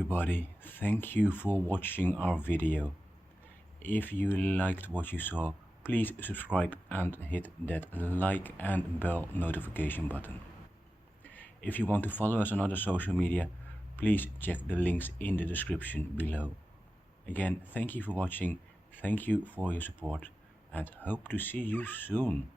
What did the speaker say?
everybody, thank you for watching our video. If you liked what you saw, please subscribe and hit that like and bell notification button. If you want to follow us on other social media, please check the links in the description below. Again, thank you for watching, thank you for your support, and hope to see you soon.